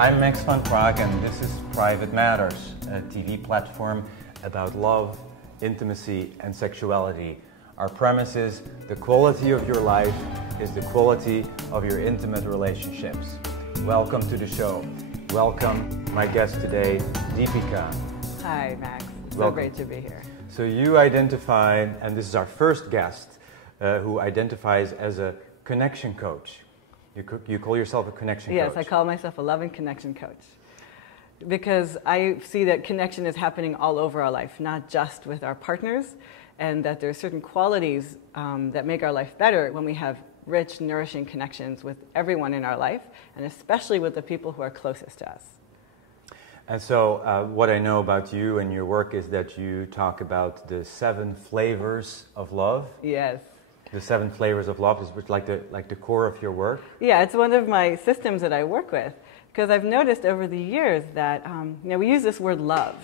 I'm MaxVanPraag and this is Private Matters, a TV platform about love, intimacy and sexuality. Our premise is the quality of your life is the quality of your intimate relationships. Welcome to the show. Welcome my guest today, Deepika. Hi Max, so Welcome. Great to be here. So you identified, and this is our first guest, who identifies as a connection coach. You call yourself a connection coach? Yes, I call myself a love and connection coach. Because I see that connection is happening all over our life, not just with our partners, and that there are certain qualities that make our life better when we have rich, nourishing connections with everyone in our life, and especially with the people who are closest to us. And so what I know about you and your work is that you talk about the 7 flavors of love. Yes. The 7 flavors of love is like the core of your work? Yeah, it's one of my systems that I work with, because I've noticed over the years that we use this word love,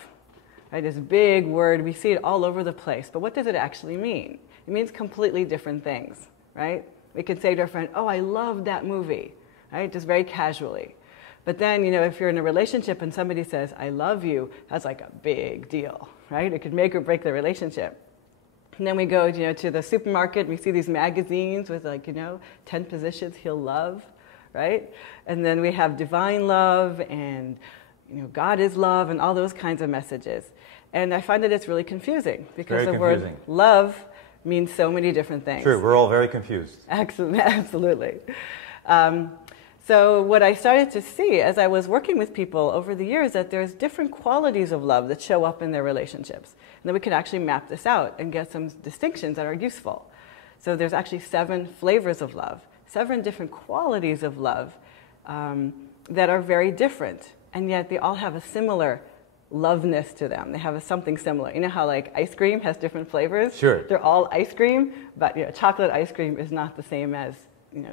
right? This big word, we see it all over the place, but what does it actually mean? It means completely different things, right? We can say to a friend, oh, I love that movie, right? Just very casually. But then, if you're in a relationship and somebody says, I love you, that's like a big deal, right? It could make or break the relationship. And then we go, to the supermarket, and we see these magazines with 10 positions he'll love, right? And then we have divine love and, God is love and all those kinds of messages. And I find that it's really confusing because the word love means so many different things. True, we're all very confused. Absolutely. So what I started to see as I was working with people over the years that there's different qualities of love that show up in their relationships. And then we can actually map this out and get some distinctions that are useful. So there's actually 7 flavors of love, 7 different qualities of love that are very different. And yet they all have a similar loveness to them. They have something similar. You know how ice cream has different flavors? Sure. They're all ice cream, but chocolate ice cream is not the same as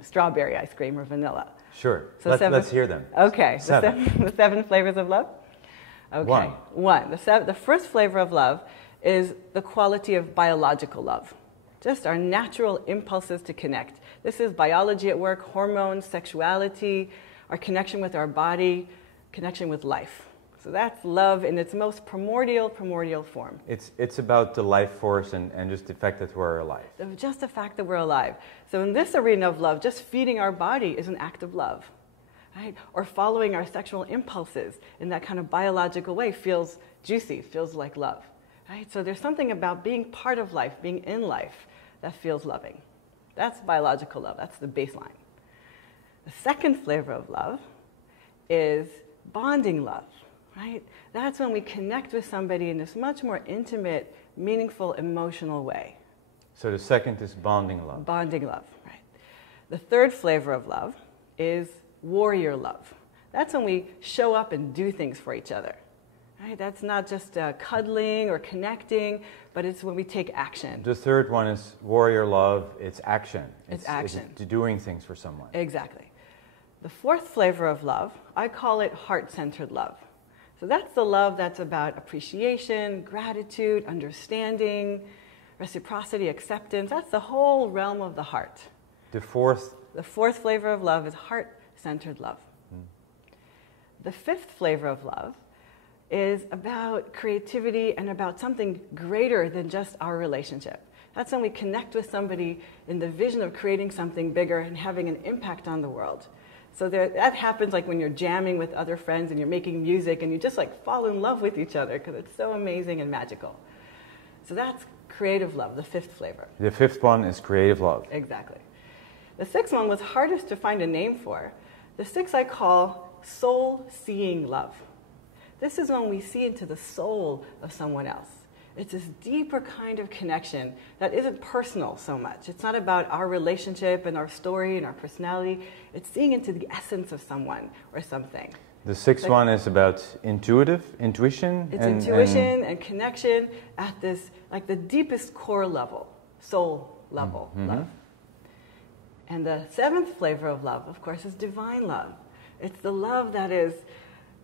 strawberry ice cream or vanilla. Sure. So let's hear them. Okay. 7. The 7 flavors of love? Okay. 1. The first flavor of love is the quality of biological love. Just our natural impulses to connect. This is biology at work, hormones, sexuality, our connection with our body, connection with life. So that's love in its most primordial form. It's about the life force and just the fact that we're alive. Just the fact that we're alive. So in this arena of love, just feeding our body is an act of love, right? Or following our sexual impulses in that kind of biological way feels juicy, feels like love, right? So there's something about being part of life, being in life, that feels loving. That's biological love. That's the baseline. The second flavor of love is bonding love. Right? That's when we connect with somebody in this much more intimate, meaningful, emotional way. So the second is bonding love. Bonding love, right. The third flavor of love is warrior love. That's when we show up and do things for each other. Right? That's not just cuddling or connecting, but it's when we take action. The third one is warrior love. It's action. It's action. It's doing things for someone. Exactly. The fourth flavor of love, I call it heart-centered love. So that's the love that's about appreciation, gratitude, understanding, reciprocity, acceptance. That's the whole realm of the heart. The fourth flavor of love is heart-centered love. The fifth flavor of love is about creativity and about something greater than just our relationship. That's when we connect with somebody in the vision of creating something bigger and having an impact on the world. So that happens when you're jamming with other friends and you're making music and you just fall in love with each other because it's so amazing and magical. So that's creative love, the fifth flavor. The fifth one is creative love. Exactly. The sixth one was hardest to find a name for. The sixth I call soul-seeing love. This is when we see into the soul of someone else. It's this deeper kind of connection that isn't personal so much. It's not about our relationship and our story and our personality. It's seeing into the essence of someone or something. The sixth one is about intuition. It's intuition and connection at this, the deepest core level, soul level love. And the seventh flavor of love, of course, is divine love. It's the love that is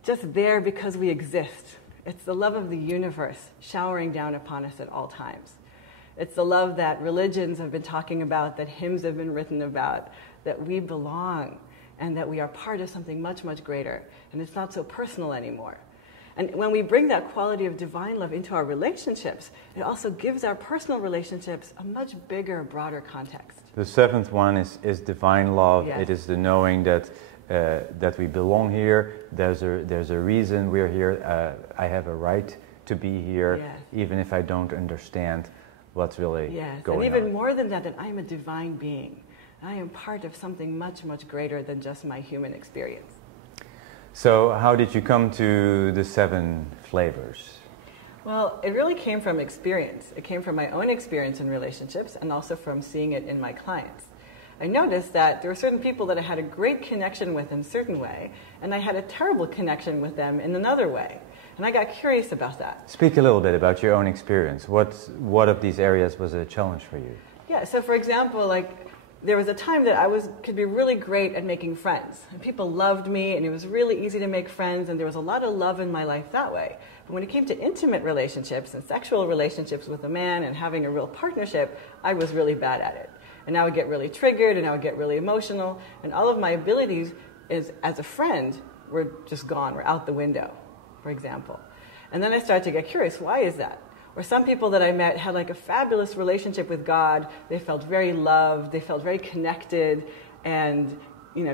just there because we exist. It's the love of the universe showering down upon us at all times. It's the love that religions have been talking about, that hymns have been written about, that we belong, and that we are part of something much, much greater, and it's not so personal anymore. And when we bring that quality of divine love into our relationships, it also gives our personal relationships a much bigger, broader context. The seventh one is divine love. Yes. It is the knowing that that we belong here. There's a reason we're here. I have a right to be here, Yes. even if I don't understand what's really Yes, going on. and even more than that, that I'm a divine being. I am part of something much, much greater than just my human experience. So how did you come to the 7 flavors? Well, it really came from experience. It came from my own experience in relationships and also from seeing it in my clients. I noticed that there were certain people that I had a great connection with in a certain way, and I had a terrible connection with them in another way. And I got curious about that. Speak a little bit about your own experience. What of these areas was a challenge for you? Yeah, so for example, like, there was a time that could be really great at making friends. And people loved me, and it was really easy to make friends, and there was a lot of love in my life that way. But when it came to intimate relationships and sexual relationships with a man and having a real partnership, I was really bad at it. And I would get really triggered, and I would get really emotional, and all of my abilities as a friend were just gone, were out the window, for example. And then I started to get curious, why is that? Or some people that I met had like a fabulous relationship with God. They felt very loved, they felt very connected, and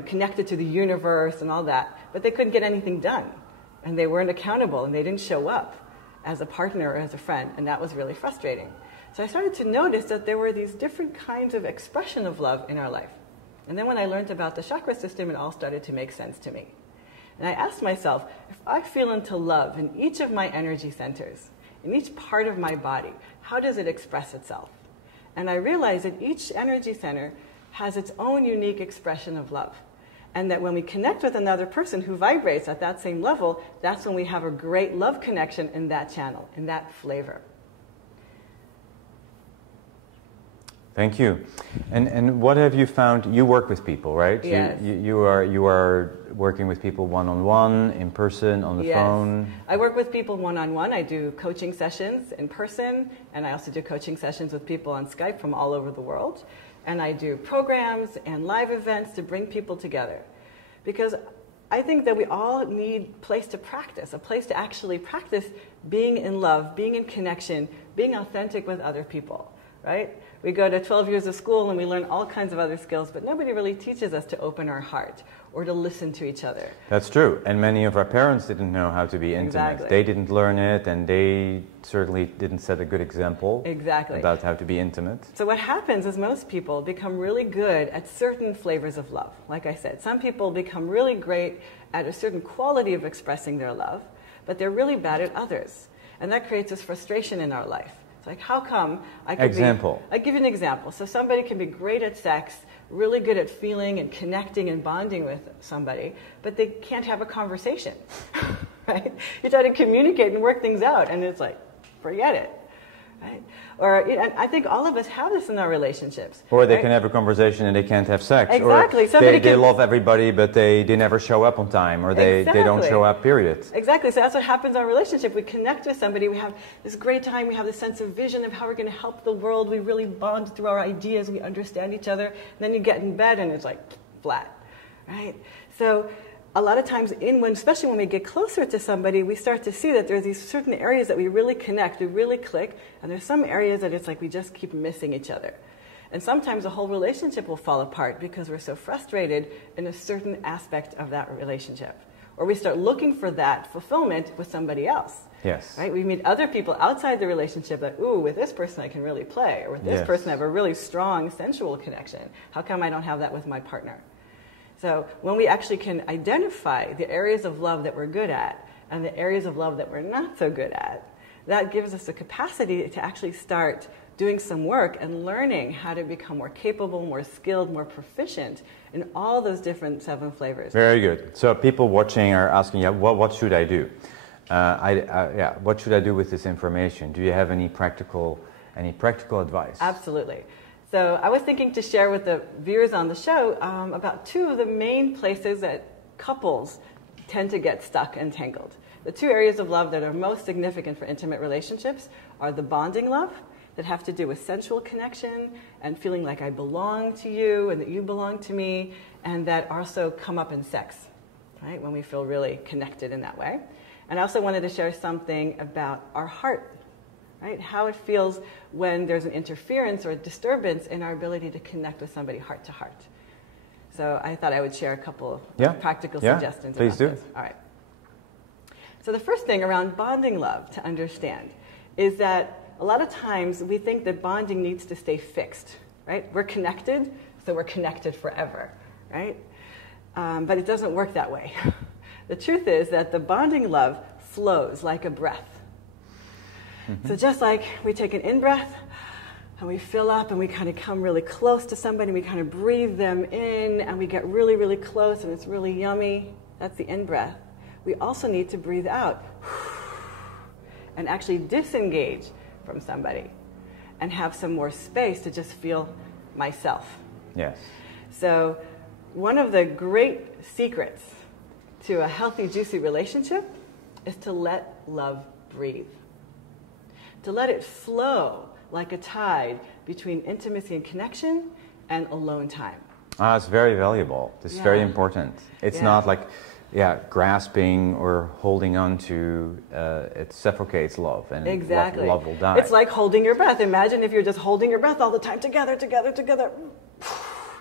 connected to the universe and all that, but they couldn't get anything done. And they weren't accountable, and they didn't show up as a partner or as a friend, and that was really frustrating. So I started to notice that there were these different kinds of expression of love in our life. And then when I learned about the chakra system, it all started to make sense to me. And I asked myself, if I feel into love in each of my energy centers, in each part of my body, how does it express itself? And I realized that each energy center has its own unique expression of love. And that when we connect with another person who vibrates at that same level, that's when we have a great love connection in that channel, in that flavor. Thank you. And what have you found? You work with people, right? Yes. You are working with people one-on-one, in person, on the phone? I work with people one-on-one. I do coaching sessions in person, and I also do coaching sessions with people on Skype from all over the world. And I do programs and live events to bring people together. Because I think that we all need a place to practice, a place to actually practice being in love, being in connection, being authentic with other people, right? We go to 12 years of school and we learn all kinds of other skills, but nobody really teaches us to open our heart or to listen to each other. That's true. And many of our parents didn't know how to be intimate. Exactly. They didn't learn it, and they certainly didn't set a good example about how to be intimate. So what happens is most people become really good at certain flavors of love. Like I said, some people become really great at a certain quality of expressing their love, but they're really bad at others. And that creates this frustration in our life. Like, how come I could I give you an example. So somebody can be great at sex, really good at feeling and connecting and bonding with somebody, but they can't have a conversation, right? You try to communicate and work things out, and it's like, forget it, right? Or I think all of us have this in our relationships. Or they can have a conversation and they can't have sex. Exactly. Or they love everybody, but they never show up on time, or they don't show up, period. Exactly. So that's what happens in our relationship. We connect with somebody, we have this great time, we have this sense of vision of how we're going to help the world, we really bond through our ideas, we understand each other, and then you get in bed and it's like flat, right? So a lot of times, especially when we get closer to somebody, we start to see that there's these certain areas that we really connect, we really click, and there's some areas that it's like we just keep missing each other. And sometimes the whole relationship will fall apart because we're so frustrated in a certain aspect of that relationship. Or we start looking for that fulfillment with somebody else. Yes. Right? We meet other people outside the relationship that, ooh, with this person I can really play, or with this person I have a really strong sensual connection. How come I don't have that with my partner? So when we actually can identify the areas of love that we're good at and the areas of love that we're not so good at, that gives us the capacity to actually start doing some work and learning how to become more capable, more skilled, more proficient in all those different 7 flavors. Very good. So people watching are asking, what should I do? What should I do with this information? Do you have any practical advice? Absolutely. So I was thinking to share with the viewers on the show about 2 of the main places that couples tend to get stuck and tangled. The 2 areas of love that are most significant for intimate relationships are the bonding love, that have to do with sensual connection and feeling like I belong to you and that you belong to me, and that also come up in sex, right, when we feel really connected in that way. And I also wanted to share something about our heart, right, how it feels when there's an interference or a disturbance in our ability to connect with somebody heart to heart. So I thought I would share a couple of practical suggestions please about this. All right. So the first thing around bonding love to understand is that a lot of times we think that bonding needs to stay fixed, right? We're connected, so we're connected forever, right? But it doesn't work that way. The truth is that the bonding love flows like a breath. So just like we take an in-breath and we fill up and we kind of come really close to somebody, we kind of breathe them in and we get really, really close and it's really yummy. That's the in-breath. We also need to breathe out and actually disengage from somebody and have some more space to just feel myself. Yes. So one of the great secrets to a healthy, juicy relationship is to let love breathe. To let it flow like a tide between intimacy and connection and alone time. It's very valuable. It's very important. It's not like, grasping or holding on to, it suffocates love and love will die. It's like holding your breath. Imagine if you're just holding your breath all the time, together.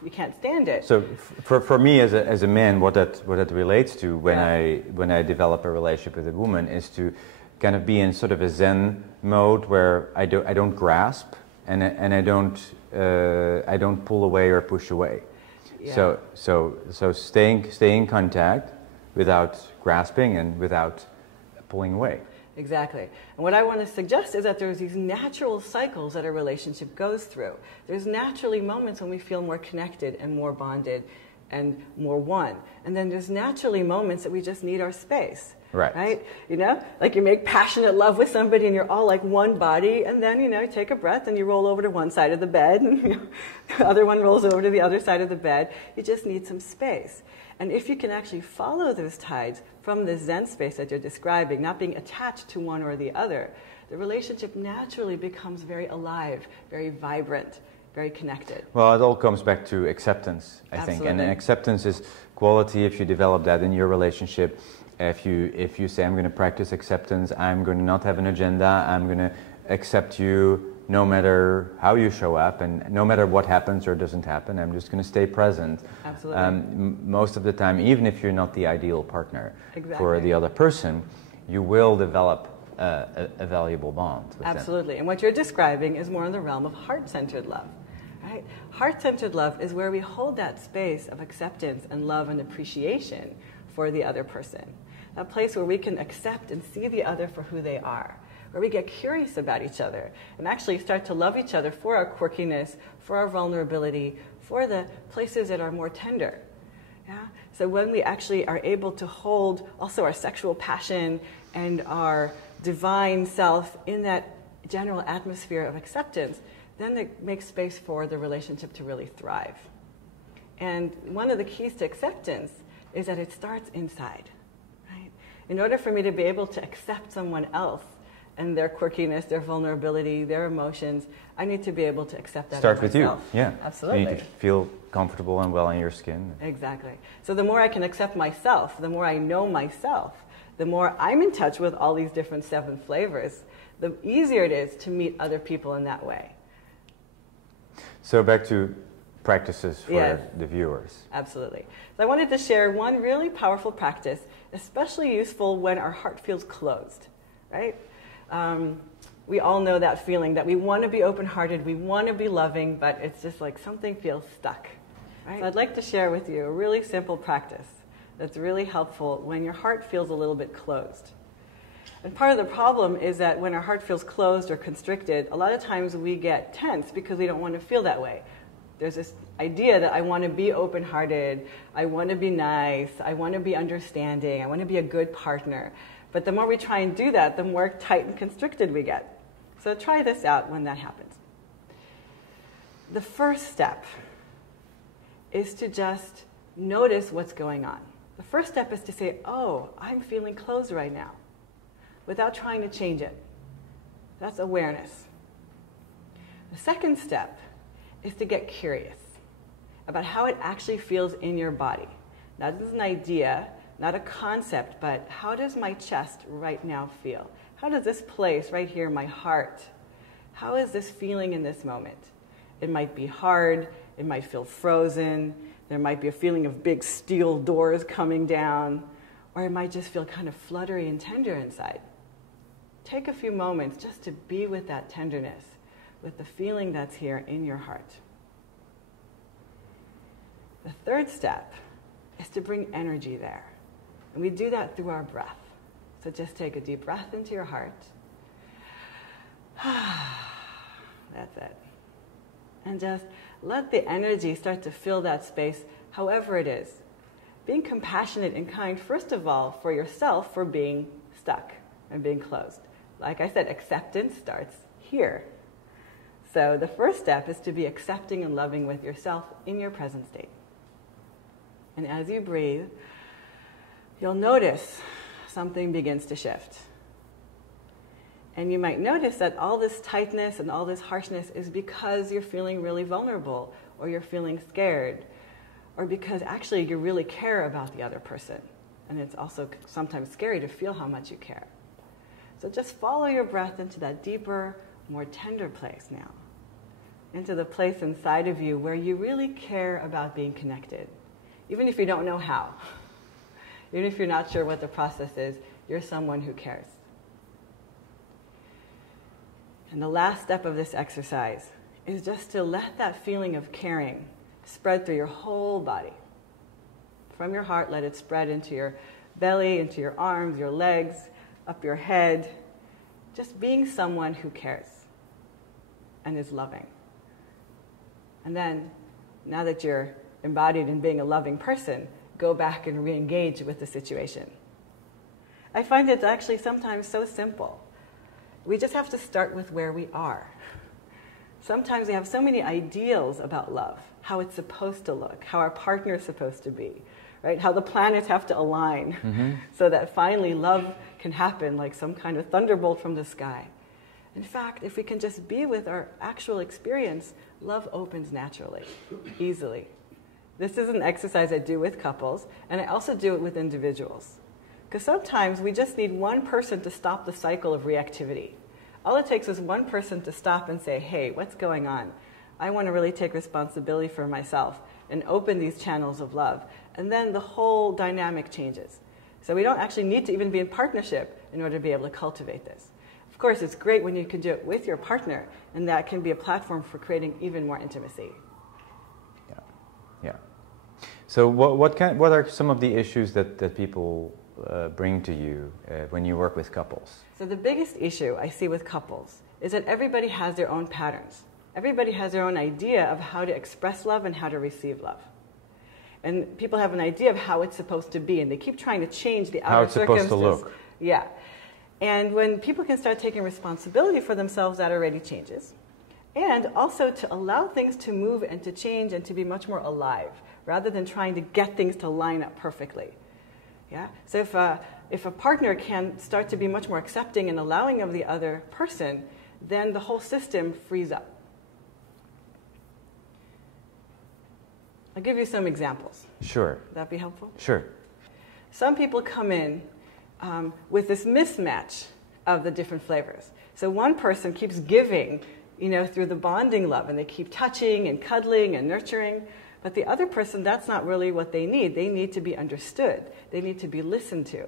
You can't stand it. So for me as a man, what that relates to when I develop a relationship with a woman is to kind of be in sort of a Zen mode where I don't grasp and I don't pull away or push away. Yeah. So staying in contact without grasping and without pulling away. Exactly. And what I want to suggest is that there's these natural cycles that a relationship goes through. There's naturally moments when we feel more connected and more bonded and more one. And then there's naturally moments that we just need our space. Right? You know, like you make passionate love with somebody and you're all like one body, and then, you know, take a breath and you roll over to one side of the bed and the other one rolls over to the other side of the bed. You just need some space. And if you can actually follow those tides from the Zen space that you're describing, not being attached to one or the other, the relationship naturally becomes very alive, very vibrant, very connected. Well, it all comes back to acceptance, I think. And acceptance is quality. If you develop that in your relationship, if you say, I'm going to practice acceptance, I'm going to not have an agenda, I'm going to accept you no matter how you show up and no matter what happens or doesn't happen, I'm just going to stay present. Absolutely. Most of the time, even if you're not the ideal partner for the other person, you will develop a valuable bond with them. And what you're describing is more in the realm of heart-centered love. Right? Heart-centered love is where we hold that space of acceptance and love and appreciation for the other person. A place where we can accept and see the other for who they are, where we get curious about each other and actually start to love each other for our quirkiness, for our vulnerability, for the places that are more tender. Yeah? So when we actually are able to hold also our sexual passion and our divine self in that general atmosphere of acceptance, then it makes space for the relationship to really thrive. And one of the keys to acceptance is that it starts inside. Right? In order for me to be able to accept someone else and their quirkiness, their vulnerability, their emotions, I need to be able to accept that Start with myself. You, yeah. Absolutely. You need to feel comfortable and well in your skin. Exactly. So the more I can accept myself, the more I know myself, the more I'm in touch with all these different 7 flavors, the easier it is to meet other people in that way. So back to practices for the viewers. Absolutely. So I wanted to share one really powerful practice, especially useful when our heart feels closed, right? We all know that feeling that we want to be open-hearted, we want to be loving, but it's just like something feels stuck. Right? So I'd like to share with you a really simple practice that's really helpful when your heart feels a little bit closed. And part of the problem is that when our heart feels closed or constricted, a lot of times we get tense because we don't want to feel that way. There's this idea that I want to be open-hearted, I want to be nice, I want to be understanding, I want to be a good partner. But the more we try and do that, the more tight and constricted we get. So try this out when that happens. The first step is to just notice what's going on. The first step is to say, oh, I'm feeling closed right now, without trying to change it. That's awareness. The second step is to get curious about how it actually feels in your body. Not as an idea, not a concept, but how does my chest right now feel? How does this place right here, my heart, how is this feeling in this moment? It might be hard, it might feel frozen, there might be a feeling of big steel doors coming down, or it might just feel kind of fluttery and tender inside. Take a few moments just to be with that tenderness, with the feeling that's here in your heart. The third step is to bring energy there. And we do that through our breath. So just take a deep breath into your heart. That's it. And just let the energy start to fill that space, however it is. Being compassionate and kind, first of all, for yourself for being stuck and being closed. Like I said, acceptance starts here. So the first step is to be accepting and loving with yourself in your present state. And as you breathe, you'll notice something begins to shift. And you might notice that all this tightness and all this harshness is because you're feeling really vulnerable, or you're feeling scared, or because actually you really care about the other person. And it's also sometimes scary to feel how much you care. So just follow your breath into that deeper, more tender place now. Into the place inside of you where you really care about being connected. Even if you don't know how. Even if you're not sure what the process is, you're someone who cares. And the last step of this exercise is just to let that feeling of caring spread through your whole body. From your heart, let it spread into your belly, into your arms, your legs, up your head. Just being someone who cares and is loving. And then, now that you're embodied in being a loving person, go back and re-engage with the situation. I find it's actually sometimes so simple. We just have to start with where we are. Sometimes we have so many ideals about love, how it's supposed to look, how our partner is supposed to be, right? How the planets have to align so that finally love can happen like some kind of thunderbolt from the sky. In fact, if we can just be with our actual experience, love opens naturally, easily. This is an exercise I do with couples, and I also do it with individuals. Because sometimes we just need one person to stop the cycle of reactivity. All it takes is one person to stop and say, hey, what's going on? I want to really take responsibility for myself and open these channels of love. And then the whole dynamic changes. So we don't actually need to even be in partnership in order to be able to cultivate this. Of course, it's great when you can do it with your partner, and that can be a platform for creating even more intimacy. Yeah. So what are some of the issues that people bring to you when you work with couples? So the biggest issue I see with couples is that everybody has their own patterns. Everybody has their own idea of how to express love and how to receive love. And people have an idea of how it's supposed to be, and they keep trying to change the outer circumstances. How it's supposed to look. Yeah. And when people can start taking responsibility for themselves, that already changes. And also to allow things to move and to change and to be much more alive, rather than trying to get things to line up perfectly. Yeah? So if a partner can start to be much more accepting and allowing of the other person, then the whole system frees up. I'll give you some examples. Sure. Would that be helpful? Sure. Some people come in with this mismatch of the different flavors. So one person keeps giving, through the bonding love, and they keep touching and cuddling and nurturing. But the other person, that's not really what they need. They need to be understood. They need to be listened to,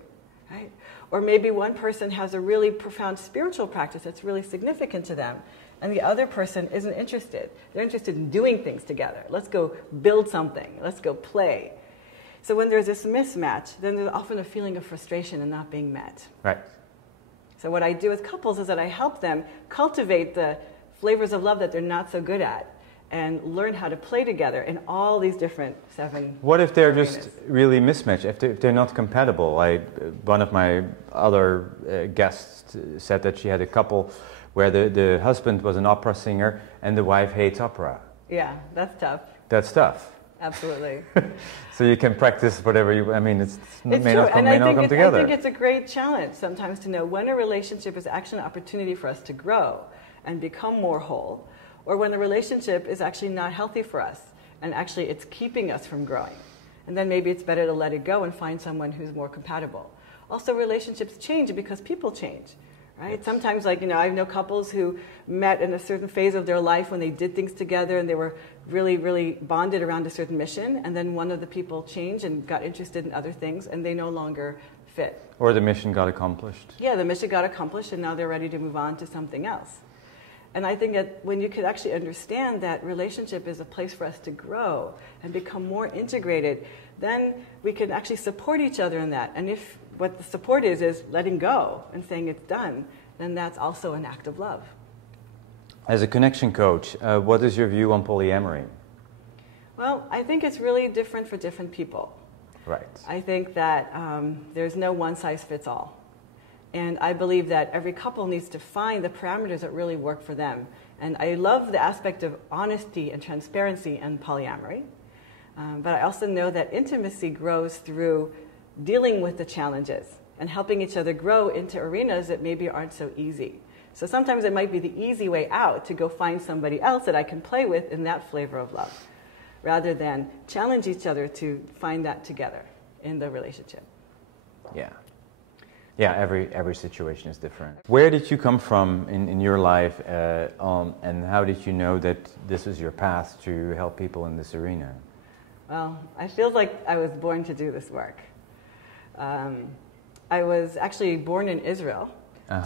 right? Or maybe one person has a really profound spiritual practice that's really significant to them, and the other person isn't interested. They're interested in doing things together. Let's go build something. Let's go play. So when there's this mismatch, then there's often a feeling of frustration and not being met. Right. So what I do with couples is that I help them cultivate the flavors of love that they're not so good at, and learn how to play together in all these different 7 What if they're arenas. just really mismatched, if they're not compatible? One of my other guests said that she had a couple where the husband was an opera singer and the wife hates opera. Yeah, that's tough. That's tough. Absolutely. So you can practice whatever you, it may true. not come I together. think it's a great challenge sometimes to know when a relationship is actually an opportunity for us to grow and become more whole, or when the relationship is actually not healthy for us and actually it's keeping us from growing. And then maybe it's better to let it go and find someone who's more compatible. Also, relationships change because people change, right? Yes. Sometimes, like, I know couples who met in a certain phase of their life when they did things together and they were really, really bonded around a certain mission, and then one of the people changed and got interested in other things, and they no longer fit. Or the mission got accomplished. Yeah, the mission got accomplished, and now they're ready to move on to something else. And I think that when you could actually understand that relationship is a place for us to grow and become more integrated, then we can actually support each other in that. And if what the support is letting go and saying it's done, then that's also an act of love. As a connection coach, what is your view on polyamory? Well, I think it's really different for different people. Right. I think that there's no one size fits all. And I believe that every couple needs to find the parameters that really work for them. And I love the aspect of honesty and transparency in polyamory. But I also know that intimacy grows through dealing with the challenges and helping each other grow into arenas that maybe aren't so easy. So sometimes it might be the easy way out to go find somebody else that I can play with in that flavor of love, rather than challenge each other to find that together in the relationship. Yeah. Yeah, every situation is different. Where did you come from in your life, and how did you know that this was your path to help people in this arena? Well, I feel like I was born to do this work. I was actually born in Israel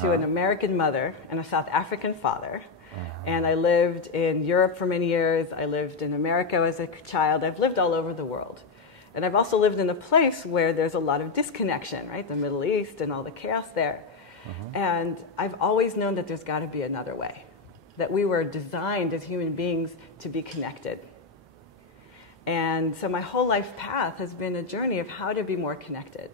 to an American mother and a South African father. And I lived in Europe for many years. I lived in America as a child. I've lived all over the world. And I've also lived in a place where there's a lot of disconnection, right? The Middle East and all the chaos there. And I've always known that there's got to be another way, that we were designed as human beings to be connected. And so my whole life path has been a journey of how to be more connected.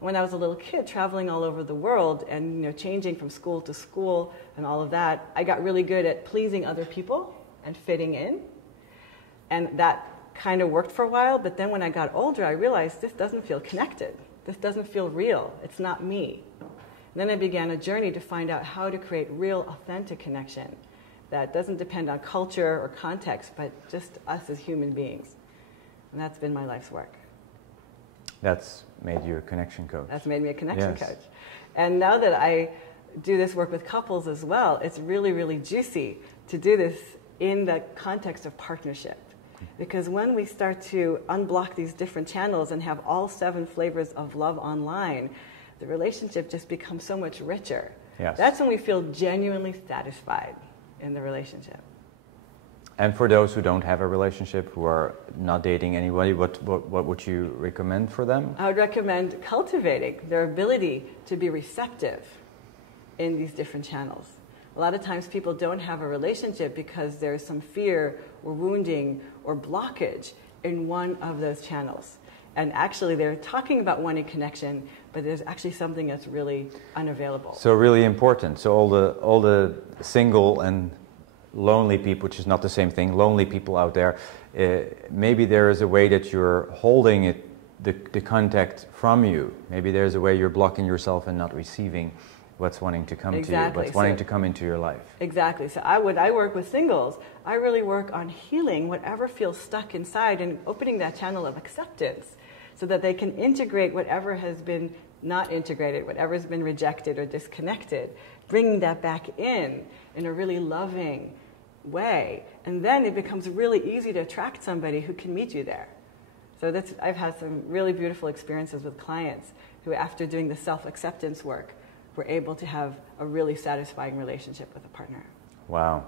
When I was a little kid, traveling all over the world and changing from school to school and all of that, I got really good at pleasing other people and fitting in. And that kind of worked for a while, but then when I got older, I realized this doesn't feel connected. This doesn't feel real. It's not me. And then I began a journey to find out how to create real, authentic connection that doesn't depend on culture or context, but just us as human beings. And that's been my life's work. That's made you a connection coach. That's made me a connection coach. And now that I do this work with couples as well, it's really, really juicy to do this in the context of partnership. Because when we start to unblock these different channels and have all 7 flavors of love online, the relationship just becomes so much richer. Yes. That's when we feel genuinely satisfied in the relationship. And for those who don't have a relationship, who are not dating anybody, what would you recommend for them? I would recommend cultivating their ability to be receptive in these different channels. A lot of times people don't have a relationship because there's some fear or wounding or blockage in one of those channels. And actually they're talking about wanting connection, but there's actually something that's really unavailable. So really important. So all the single and lonely people, which is not the same thing, lonely people out there, maybe there is a way that you're holding it, the contact from you. Maybe there's a way you're blocking yourself and not receiving what's wanting to come to you, what's wanting to come into your life. Exactly. So I work with singles. I really work on healing whatever feels stuck inside and opening that channel of acceptance so that they can integrate whatever has been not integrated, whatever has been rejected or disconnected, bringing that back in a really loving way. And then it becomes really easy to attract somebody who can meet you there. So I've had some really beautiful experiences with clients who, after doing the self-acceptance work, were able to have a really satisfying relationship with a partner. Wow.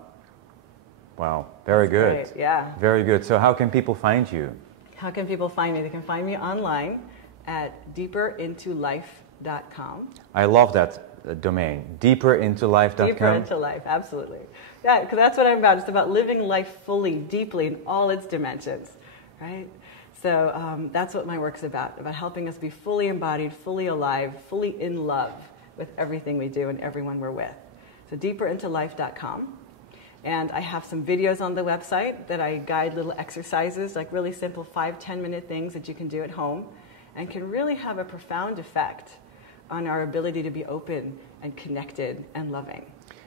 Wow. Very good. Great. Yeah. Very good. So how can people find you? How can people find me? They can find me online at deeperinToLife.com. I love that domain, deeperinToLife.com. Deeper into life, absolutely. Yeah, because that's what I'm about. It's about living life fully, deeply, in all its dimensions, right? So that's what my work's about helping us be fully embodied, fully alive, fully in love with everything we do and everyone we're with. So deeperinToLife.com. And I have some videos on the website that I guide little exercises, like really simple 5-10 minute things that you can do at home and can really have a profound effect on our ability to be open and connected and loving.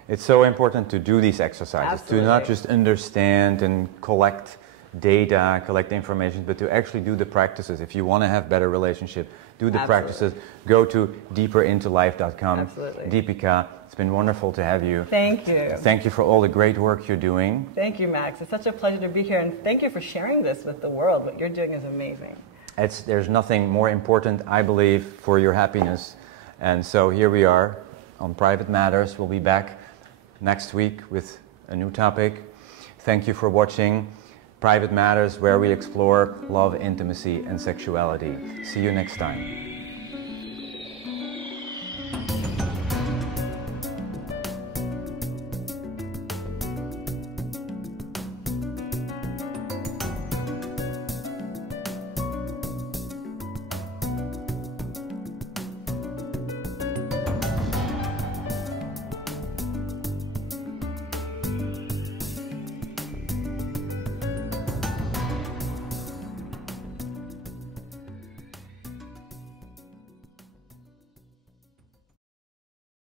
It's so important to do these exercises, Absolutely. to not just understand and collect data, collect information, but to actually do the practices. If you want to have better relationship, do the practices. Go to deeperinToLife.com. Absolutely. Deepika, it's been wonderful to have you. Thank you. Thank you for all the great work you're doing. Thank you, Max. It's such a pleasure to be here, and thank you for sharing this with the world. What you're doing is amazing. There's nothing more important, I believe, for your happiness. And so here we are on Private Matters. We'll be back next week with a new topic. Thank you for watching Private Matters, where we explore love, intimacy, and sexuality. See you next time.